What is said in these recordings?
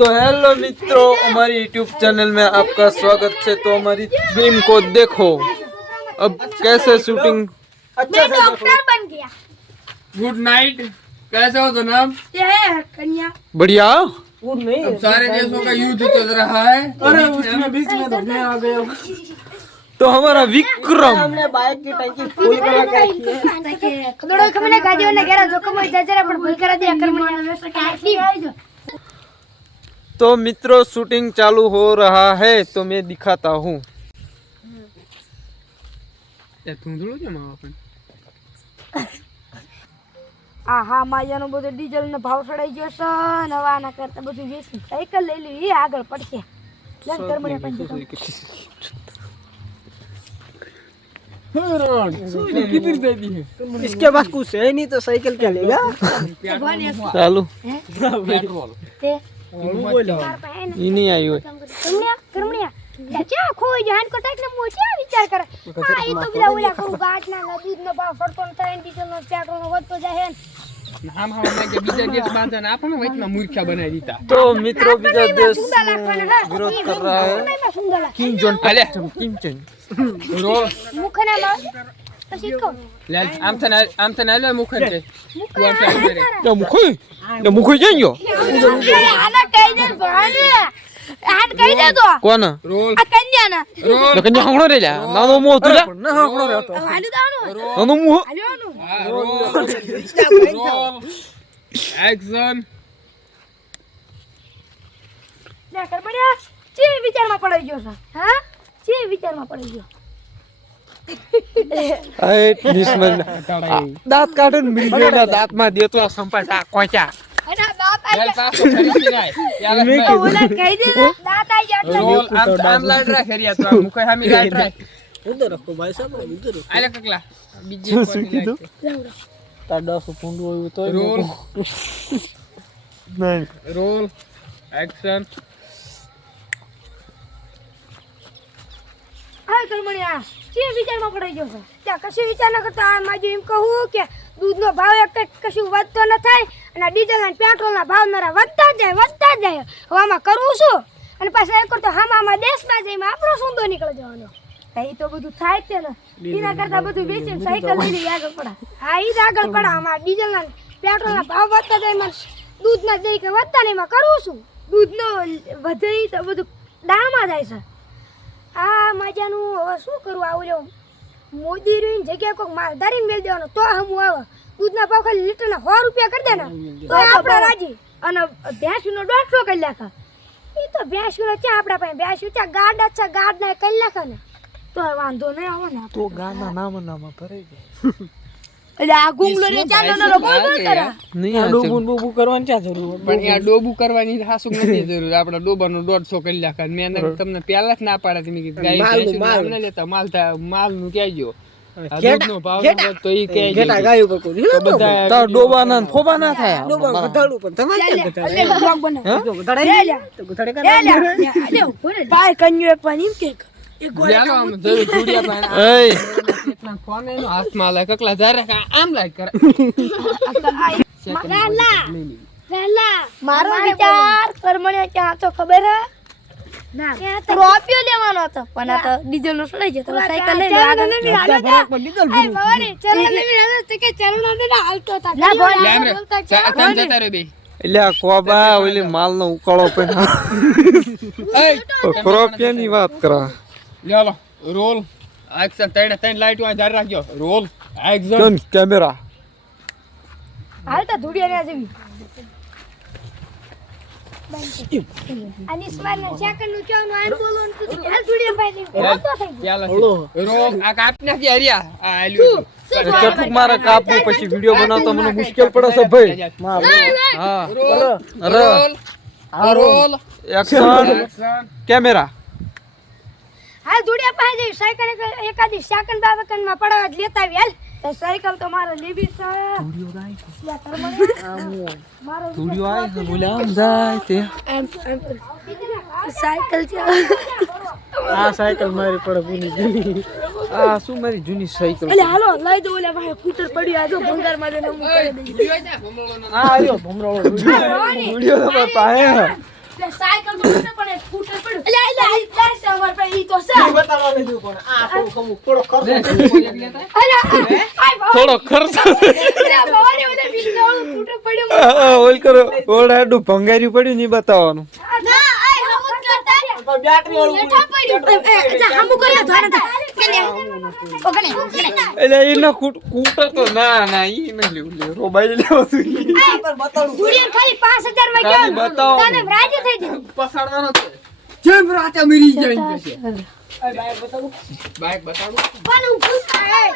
तो हेलो मित्रों, हमारी यूट्यूब चैनल में आपका स्वागत है। तो हमारी फिल्म को देखो अब कैसे शूटिंग। अच्छा से डॉक्टर बन गया। Good night. कैसे हो जनाब? ये है कन्या। बढ़िया। अब सारे देशों का युद्ध चल रहा है। अरे उसमें बीच में तो मैं आ गया हूँ। तो हमारा विक्रम हमने बाइक की टंकी फुल करा के रखी है। खदड़ो खमने गाजीओ ने घेरा जोखम हो जजरा पर भूल करा दिया कर्मण्या व्यवस्था काटली है जो। तो मित्रों शूटिंग चालू हो रहा है तो मैं दिखाता हूँ। आहा मायानो બધો ડીઝલ નો ભાવ ચડાઈ ગયો છે નવાના કરતા બધું વેચી સાયકલ લઈ લી ઈ આગળ પડશે લન કર્મણ્યા પણ किधर दे दी है? इसके पास कुछ है नहीं तो साइकिल क्या लेगा? चालू पेट्रोल। તે बोलो ये नहीं आई हुई। કર્મણ્યા કર્મણ્યા क्या खोई जान को टेक ने मोचा विचार कर आ ई तो बिला ओला करू गाट ना दूध नो भाव फटतो न ट्रेन डीजल नो पेट्रोल नो વધતો જાય हम के बीजा देश बांधन आपने वचमा मूर्खा बनाई दीता। तो मित्रों बीजा देश सुंदर लागवाना विरोध कर रहा है सुंदर किम जोन अले किम जोन रोल मुखना માં પછી કો ले आम थे ले मुखन से कुआं से मेरे या मुखई जाइयो આના કઈ દે ભાને આન કઈ દે તો કોણ रोल આ કન્યા ના रोल લકન હંગણો રે લ્યા નાનો મોહ તું લ્યા ना हाँकड़ो रहता હાલી દાનો નાનો મોહ હાલ્યોનો रोल एक्शन। લે કર્મણ્યા ચી વિચારમાં પડી ગયો છે હા ચી વિચારમાં પડી ગયો આય નિસ્મન દાંત કાઢન મરી ગયો દાંત માં દેતો સંપાસ આ કોચા અને દાંત ले આઈ पास खरीदी नहीं ગયા ઓલા કહી દે દાંત આઈ ગયા એટલે रोल आम लाइट रहा खरिया तो मुखे हमी लाइट रहा उधर रखो भाई साहब उधर रखो आले ककला बीजे को ताड़ा सो फूंडो हुई तो रोल નહીં रोल एक्शन। આ કર્મણ્યા ચી વિચારમાં પડી ગયો છે ત્યાં કશું વિચાર ન કરતા આ માજી એમ કહું કે દૂધનો ભાવ એક કશું વધતો ન થાય અને ડીઝલ અને પેટ્રોલના ભાવ મારા વધતા જાય હવે આમાં કરવું શું અને પાછા એક તો હામામાં દેશમાં જઈને આપણો સુંદો નીકળી જવાનો એ તો બધું થાય જ છે ને એના કરતા બધું વેચીને સાયકલ લઈને આગળ પડા હા ઈ જ આગળ પડા આમાં ડીઝલના પેટ્રોલના ભાવ વધતા જાય મને દૂધના દહીં કે વધતા નહીં એમાં કરવું શું દૂધનો વધે ઈ તો બધું દાણમાં જાય છે આ મજાનું હવે શું કરવું આવું લ્યો મોદી રીન જગ્યાએ કોઈક માલધારીને મેળ દેવાનો તો હમું આવે દૂધના ભાવ ખાલી લીટરના 100 રૂપિયા કરી દે ને તો આપણે રાજી અને ભેંસનો 150 કરી નાખે એ તો ભેંસનો ચા આપણા પાસે ભેંસ ચા ગાડ છે ગાડ ના કરી નાખે ને તો વાંધો નહીં આવે ને તો ગાના નામ ભરાઈ જાય એટલે આ ગુંગલો રે ચાનો નો બોલ કરે નહીં આ डोबू डोबू करवाने क्या जरूर પણ આ ડોબુ કરવાની હાસુ નથી જરૂર આપણે ડોબાનો 150 કરી નાખા મેં તમને પહેલા જ ના પાડે તમે કે ગાય ભેંસ ના લેતા માલ નું કહેજો આ દૂધનો ભાવ તો ઈ કહેજો गेटा गायो को कोई તો બધા તાર ડોબાના ને ફોબાના થાય डोबा गधाड़ू पर तुम्हारे क्या गधाड़े એટલે બ્લોગ બને तो गधाड़े तो गधाड़े का લે લે લે ભાઈ કન્યો એક પાણી કે એક ચાલો આમ જરૂર જોડિયા પાણ એય એટલા ફોન એનો હાથમાં લે કકલા જારે આમ લાઈક કરે વેલા મારો વિચાર કર્મણ્યા ક્યાં તો ખબર હે ના રૂપિયો લેવાનો હતો પણ આ તો ડીઝલ નો સડાઈ ગયો તો સાયકલ લઈને આગળ લઈને એ ભવાની ચલો લઈને હાલો તો કે ચરણા ને હાલતો હતા ના યામ રે ચામ જતા રે બે એટલે આ કોબા ઓલી માલનો ઉકાળો પણ રૂપિયાની વાત કરા લ્યો રોલ એક્શન ત્રણ લાઈટ આ જાર રાખજો રોલ એક્શન ટર્ન કેમેરા હાલ તો ધુડિયા ને જેવી અને સ્માઈલ ના સેકન્ડ નું ચાવનું આન બોલો ને તું હાલ ધુડિયા ભાઈ રોતો થઈ ચાલો રોલ આ કાપ નાખી હરિયા આ આલ્યું ચટુક મારે કાપવું પછી વિડિયો બનાવતો મને મુશ્કેલ પડે છે ભાઈ હા રોલ રોલ એક્શન કેમેરા હાલ ધુડિયા પાસે જઈ સાયકલ એકાદી સેકન્ડ બાવકન માં પડાવા જ લેતા આવી હાલ તો સાયકલ તો મારે લેવી છે મારો વિડિયો આય તો બોલે આમ જાય તે સાયકલ છે आ साइकिल मारी पड़े पूरी આ શું મારી જૂની સાયકલ અલે હાલો લઈ દો ઓલા ભાઈ સ્કૂટર પડી આ જો ભંગાર માં દે નમું કરી દે आ आयो भमरो વિડિયો તો પાસે સાયકલ તો મને પણ એક સ્કૂટર પડ્યું એટલે આ છે અમાર પાસે ઈ તો છે બતાવવા નથી પણ આ થોડો ખર્ચો લે, કોઈ લેતા? અરે આય થોડો ખર્ચ ભવાની ઓલે બીજું સ્કૂટર પડ્યું ઓલ કરો ઓડાડું ભંગાર્યું પડ્યું નહીં બતાવવાનું ના આય હમત કરતા પણ બેટરી વાળું બેઠા પડ્યું અચ્છા હમુ કર્યો ધોરણ હતા ઓકને એટલે એના કૂટર તો ના ઈ ન લેવું લે રોબાઈ લેવો તું પર બતાડું દુનિયા ખાલી 5000 માં ખાલી ગયો બતાવો. તને રાજી થઈ જાય પસાડવાનો છે. જેમ રાતે મરી જાય એમ કહે છે. આ બાઈક બતાડું બાઈક બતાડું. પણ ઊભું થાય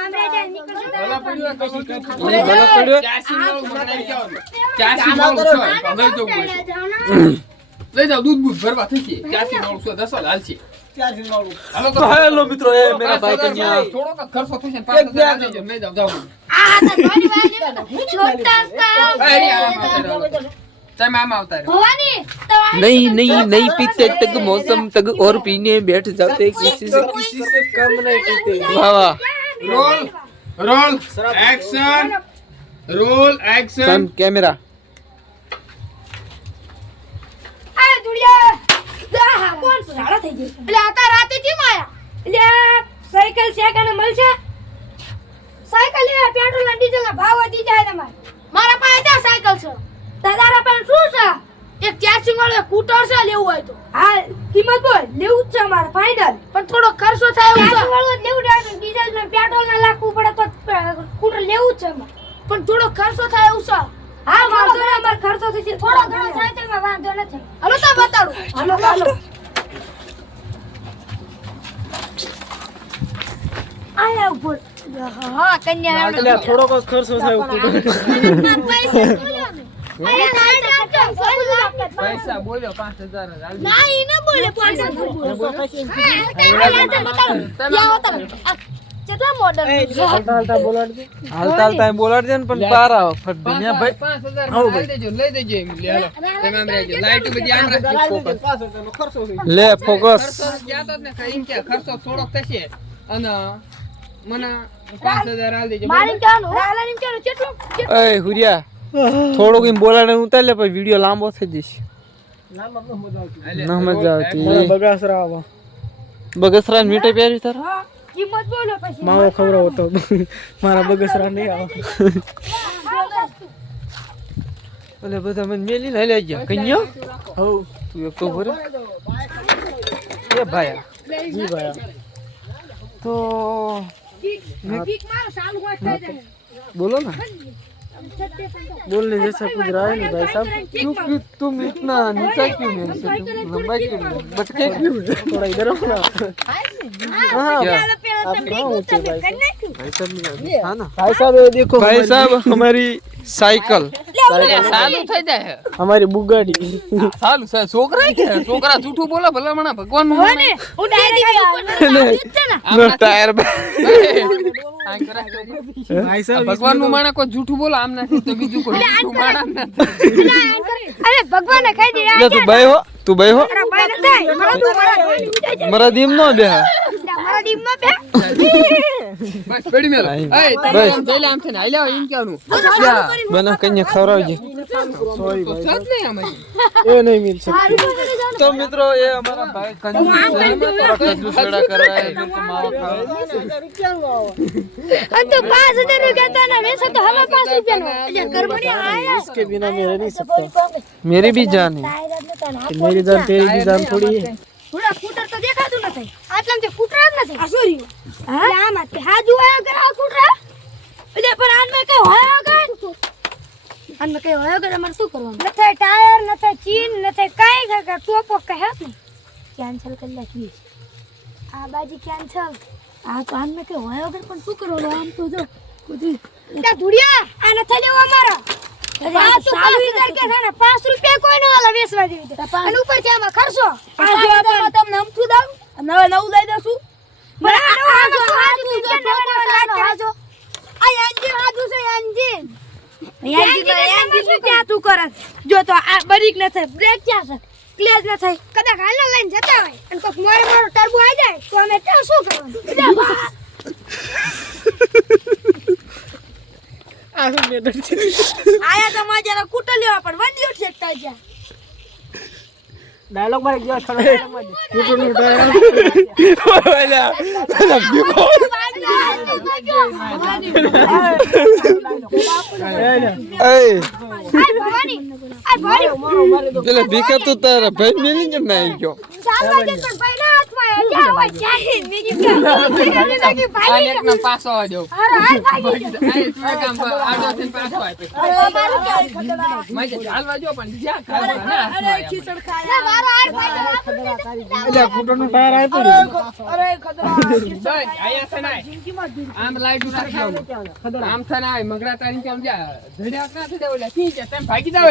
આમ રે જાય નીકળશે ભલા પડ્યું આ કશું કાંઈ. ભલા પડ્યો. ચાસી વાળું મકડાઈ જવાનું. ચાસી વાળું છે, ભગાઈ જવું પડશે. લઈ જાઓ, દૂધ બૂધ ભરવા થશે. ચાસી વાળું છે, 10 હાલશે. ચાર્જિંગ વાળું હાલો તો હેલો મિત્રો એ મેરા ભાઈ કન્યા થોડોક જ ખર્ચો થશે ને 5000 આ દેજો, લઈ જાઓ, જાઓ. આ તો થોડી વાર છોટા તા તમે આમ આવતા રહ્યો. ભવાની તમારી नहीं पीते तक मौसम तक और पीने बैठ जाते किसी से कम नहीं पीते वाह वाह રોલ એક્શન રોલ એક્શન सन कैमरा આ દુડિયા દા કોણ સાડા થઈ ગઈ એટલે આતા રાતે કેમ આયા એટલે સાયકલ છે કે મળશે સાયકલ લે પેટ્રોલ અને ડીઝલ ના ભાવ વધી જાય તમારે મારા પાસે ત્યાં સાયકલ છે તારા પાસે શું છે એક ચાર્જિંગ વાળો સ્કૂટર છે લેવું હોય તો હા કિંમત બોલ લેવું જ છે મારે ફાઇનલ પણ થોડો ખર્ચો થાય એવું છે વાળો લેવું છે ડીઝલ ને પેટ્રોલ ના લાખવું પડે તો સ્કૂટર લેવું જ છે મારે પણ થોડો ખર્ચો થાય એવું છે હા વાંધો નહીં અમાર ખર્ચો થશે થોડો ઘણો થાય તો એમાં વાંધો નથી હાલો તો બતાડું હાલો આયા ઉપર હા કન્યા એટલે થોડોક જ ખર્ચો થાય પૈસા બોલ્યો 5000 હાલ દે. ના ઈ ન બોલે 500 કેટલા મોડલ हालता हालता बोलाड़ दे पण पार आओ फट दुनिया भाई 5000 હાલ દેજો, લઈ દેજો એમ. લે હાલો. તમે આમ રહેજો. લાઈટ બધી આમ રાખજો. ખર્ચો છે ले फोकस ખર્ચો જ્યાં તો જ ને કઈ કે ખર્ચો થોડોક થશે અને મને 5000 હાલ દેજો. મારી કેવાનું હાલાની કેવાનું કેટલું ए हुरिया થોડો કઈ બોલાડે ઉતાર લે પછી વિડિયો લાંબો થઈ જશે નામ મજા આવતી હાલે. ના મજા આવતી બગાસરા આવા બગસરા મીઠે પ્યારી તાર હા કિંમત બોલો પછી માવો ખવડાવો તો મારા બગસરા નહીં આવે ઓલે બધા મને મેલી ને લઈ ગયા કન્યો હો તું એક તો ભરે એ ભાઈ જી ભાઈ તો ઠીક મારો સાલ હોય થઈ જાય बोलो ना बोलने जैसा कुछ रहा है नहीं भाई साहब तुम इतना नीचा क्यों है लंबा क्यों है बटके क्यों है थोड़ा इधर आओ ना क्या आप कहाँ ऊंचे भाई साहब भाई साहब ने हाँ ना भाई साहब ये देखो भाई साहब हमारी साइकिल સાલું થઈ જાય. हमारी बुगाड़ी સાલું છે. છોકરા જૂઠું બોલે ભલામણા ભગવાન નું હોય ને હું ડાયરેક્ટ नो टायर भाई साहब ભગવાન નું માણે કોઈ જૂઠું બોલો આમ નથી તો બીજું કોઈ જૂઠું માણા નથી. અરે ભગવાને કહી દે ले तू भाई हो મારા ભાઈ ન થાય मरा दीम नो बेहा મારા દીમમાં બે બસ પેડી મેલો. ભાઈ. એ તમે આમ જઈ લે આમ થઈને આઈ લાવો એમ કહેવાનું. बना कन्या खवरावजी सॉरी भाई સાથ નહીં આમાં. ये नहीं मिल सकती तो मित्रों ये हमारा भाई कंजूस है थोड़ा कंजूस लड़ा कर रहा है फिर तो मारो खाओ અને તો 5000 નું કહેતા ને વેસે તો હવે 5 રૂપિયા નો એટલે કરમણી આયા इसके बिना मैं रह नहीं सकता मेरी भी जान है मेरी जान तेरी भी जान थोड़ी है થોડા ફૂટર તો દેખાતું નથી આટલામાં તે ફૂટર જ નથી આ સોરી હા આમાં તે હાજુ આયો કે આ ફૂટર એટલે પણ આનમાં કઈ હોય વગર આનમાં કઈ હોય વગર અમારે શું કરવાનું નથી ટાયર નથી ચીન નથી કાઈ કાકા ટોપો કહે ને કેન્સલ કરી નાખી આ બાજી કેન્સલ આ તો આનમાં કઈ હોય વગર પણ શું કરવાનું આમ તો જો કુદી તા ધુડિયા આ નથી લેવો અમારો આ તો 5000 કે છે ને 5 રૂપિયા કોઈ ન હાલે વેચવા દેવી અને ઉપર છે આમાં ખર્ચો આ જો તમને અમથું દાવ નવે નવું લઈ દઉં તું કરે જો તો આ બરીક ન થાય બ્રેક ક્યાં છે ક્લેજ ન થાય કદાચ હાલને લઈને જતા હોય અને કોક મારો ટર્બો આવી જાય તો અમે ત્યાં શું કરવાનું આયા તો મારા કુટલીઓ પણ વંડીઓ ઠેકતા ગયા ડાયલોગ માં ગયો થોડો ડાયલોગ માં પેલા ભીખા તો તારા ભાઈ મેલી કેમ ના આવી ગયો? આ એકનો પાછો આવજો કામ આડો થઈને પાછો આપે મજે ચાલવા જો પણ જ્યાં ખાવા ના એટલે ફૂટોનું ટાયર આપ્યું આયા છે ના આમ લાઈટ રાખી આમ છે ના મગરા તારી કેમ જા ધડ્યા કા થડે ઓલા કી છે તેમ ભાગી દાવ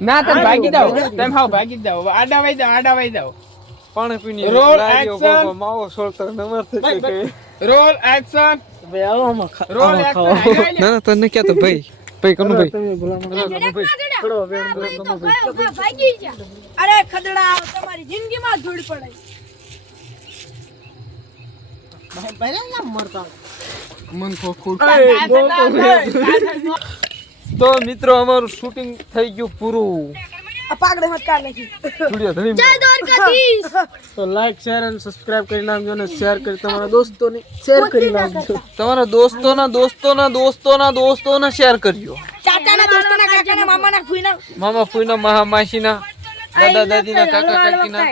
ના તેમ ભાગી દાવ તેમ હાવ ભાગી દાવ આડા વાઈ દાવ પાણી પીની Roll લારીઓ action. બાબા માવો છોડતો નમર થઈ કે રોલ એક્શન રોલ એક્શન ના ના તને ક્યાં તો ભાઈ ભાઈ કનો ભાઈ તમે બોલાવો અરે ખદડા તમારી જિંદગીમાં ધૂળ પડે મન કો ખોટ તો મિત્રો અમારું શૂટિંગ થઈ ગયું પૂરું પાગડે મત કાઢ નાખી વિડિયો ધણી જય દ્વારકાધીશ તો લાઈક શેર અને સબસ્ક્રાઇબ કરી નાખજો અને શેર કરી તમારા દોસ્તોને શેર કરી નાખજો તમારા દોસ્તોના શેર કરજો. ચાચાના દોસ્તોના કાકાના મામાના ફૂઈના મામા ફૂઈના મામા માસીના દાદા દાદીના કાકા કાકીના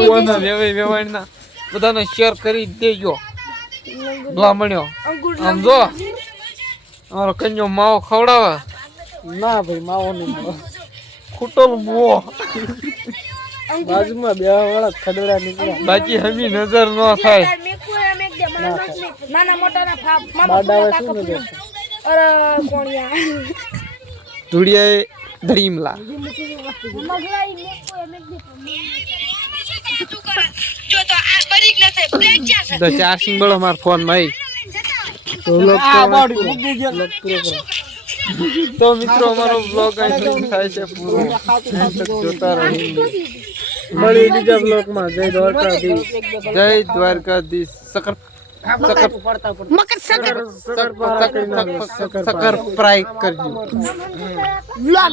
ફુવાના વેવાઈના બધાને શેર કરી દેજો. ભલામણ્યો આમ જો અમારો કન્યો માવો ખવડાવે ના ભાઈ માવો નહીં ખૂટલ બો બાજુમાં બે વાળા ખડડા નીકળ્યા બાકી હમી નજર ન થાય. નાના મોટાના ફાપ બાડાવે શું નજર અરે કોણિયા ધુડિયાએ ધડીમલા મગલાઈ મેકો જો તો આ બરીક ન થાય બ્રેક જા તો ચાર્જિંગ બળો માર ફોન માં તો લોક તો મિત્રો અમારો બ્લોગ અહીં થાય છે પૂરો. જોતા રહો. મળી બીજા બ્લોકમાં જય દ્વારકાધીશ જય દ્વારકાધીશ. સકર મકર સંક્રાંતિ સકર પ્રાય કરજો. વ્લોગ